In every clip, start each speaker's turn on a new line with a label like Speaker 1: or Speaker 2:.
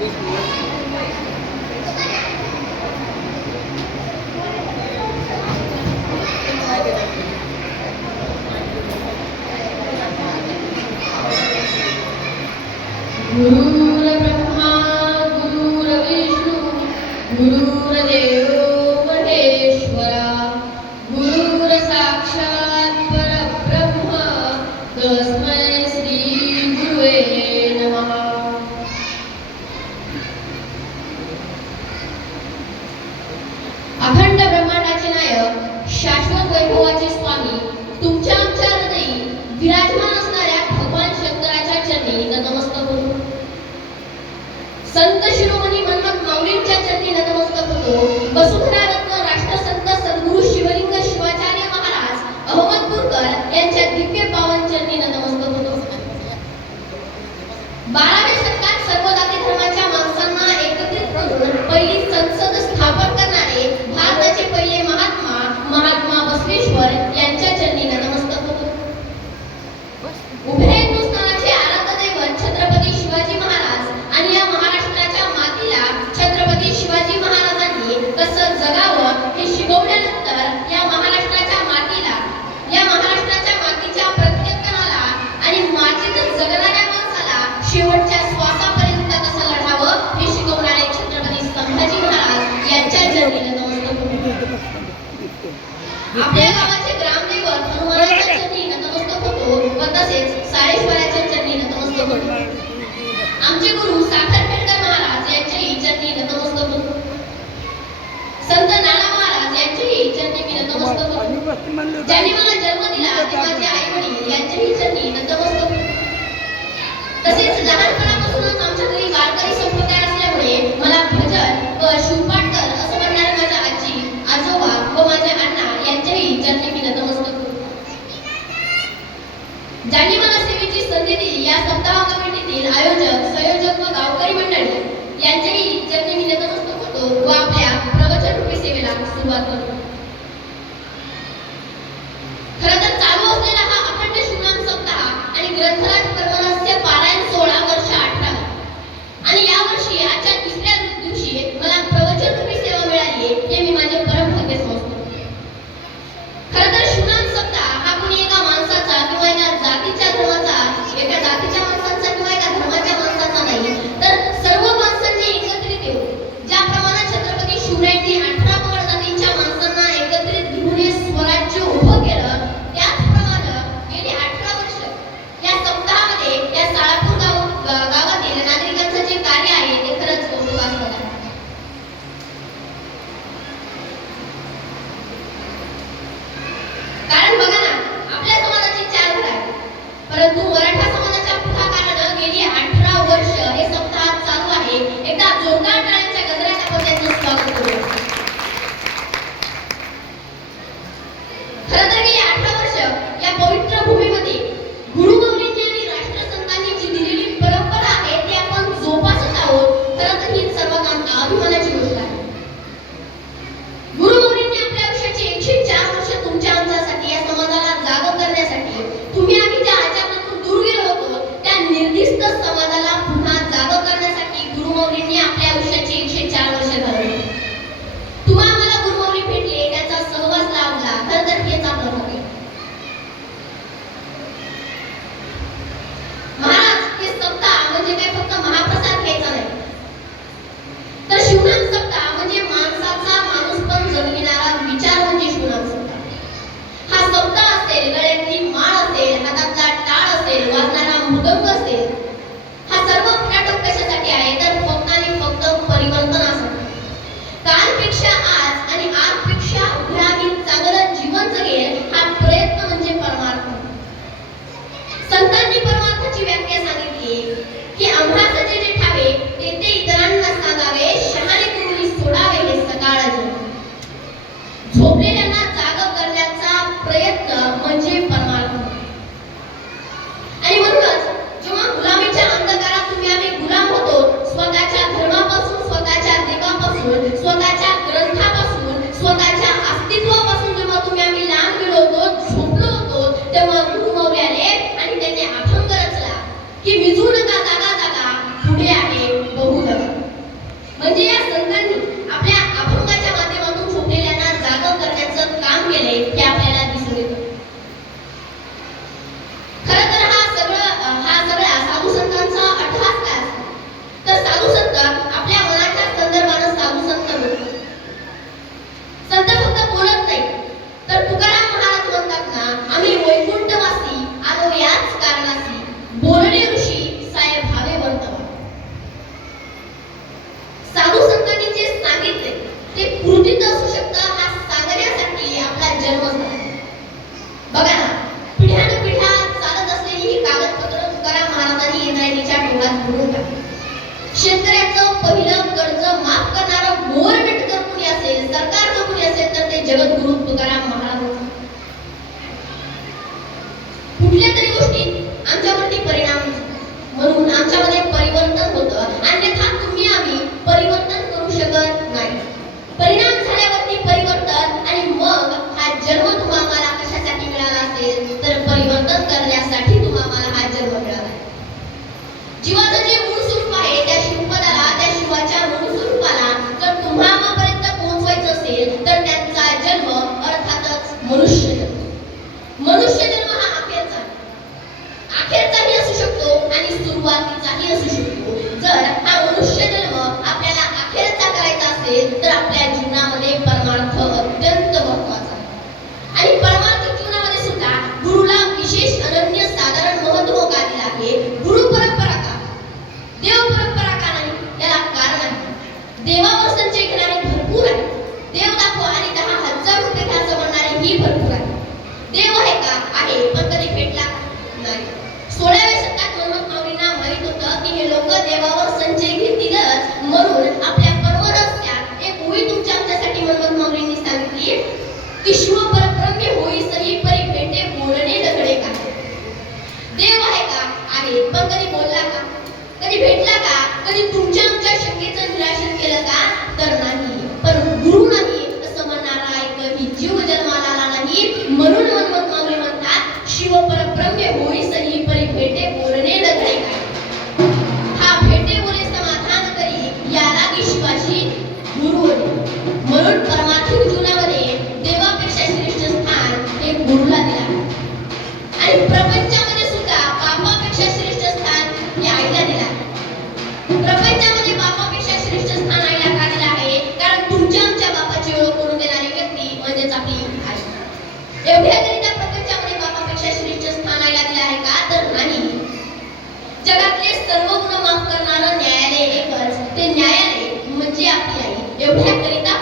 Speaker 1: Mm-hmm. नतमस्तक होतो संत शिरोमणी मनमत माऊलींच्या चरणी नतमस्तक होतो वसुधरा रत्न राष्ट्रसंत सद्गुरु शिवलिंग शिवाचार्य महाराज अहमदपूरकर यांच्या दिव्य मानले ज्याने मला जन्म दिला ते माझे आई वडील तसेच लहानपणापासूनच आमच्या घरी वारकरी संप्रदाय असल्यामुळे मला भजन व असं म्हणणारे माझ्या आजी आजोबा व माझे अण्णा यांच्याही चरणी मी नतमस्तक ज्यांनी मला सेवेची संधी दिली या सप्ताह कमिटीतील आयोजक संयोजक व गावकरी मंडळी यांच्याही चरणी मी होतो व आपल्या प्रवचन रूपी सेवेला सुरुवात करतो. शेतकऱ्याचं पहिलं कर्ज माफ करणारा मोर असेल सरकारचं कोणी असेल तर ते जगद्गुरु तुकाराम महाराज अखेरचाही असू शकतो आणि सुरुवातीचाही असू शकतो. जर हा मनुष्य जन्म आपल्याला अखेरचा करायचा असेल तर आपल्या जीवनामध्ये परमार्थ अत्यंत महत्त्वाचा आणि परमार्थिक जीवनामध्ये सुद्धा गुरुला विशेष अनन्य साधारण महत्त्व का दिला आहे? गुरु परंपरा का? देव परंपरा का नाही? याला कारण आहे. देवावर संचय घेणारे भरपूर आहे देव दाखवा आणि दहा हजार रुपये घ्या म्हणणारे ही भरपूर आहे देव आहे Dia. एवढ्याकरिता प्रत्यक्षामध्ये बापापेक्षा श्रेष्ठ स्थानाला लागले आहे का? तर नाही. जगातले सर्व गुण माफ करणारं न्यायालय ते न्यायालय म्हणजे आपली आई. एवढ्याकरिता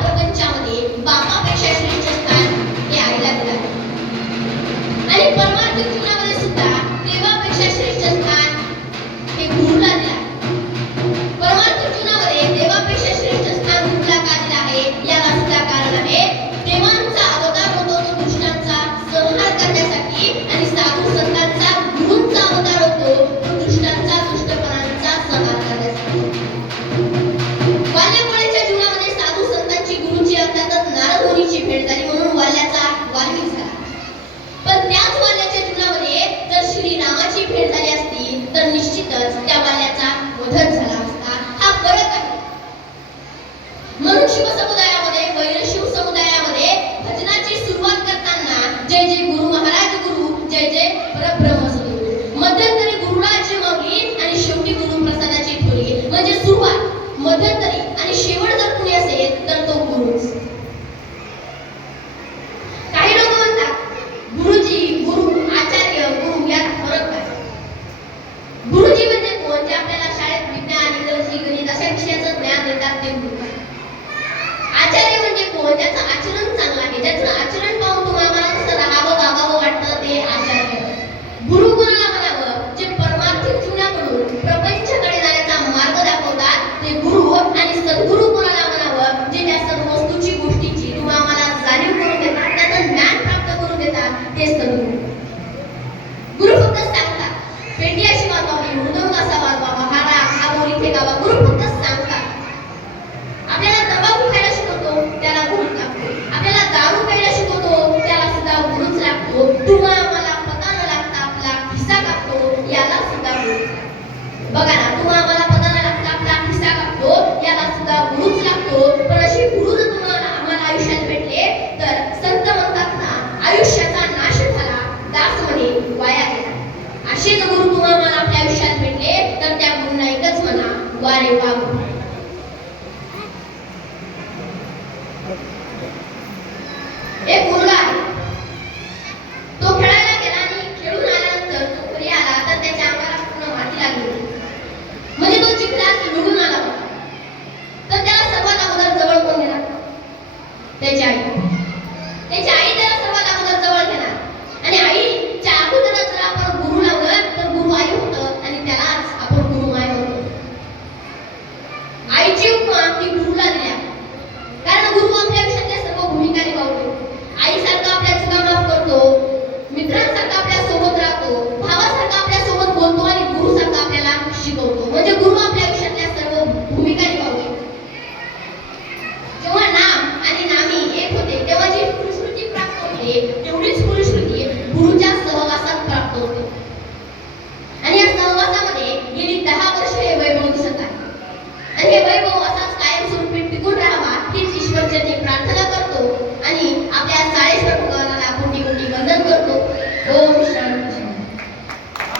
Speaker 1: गुरुभक्त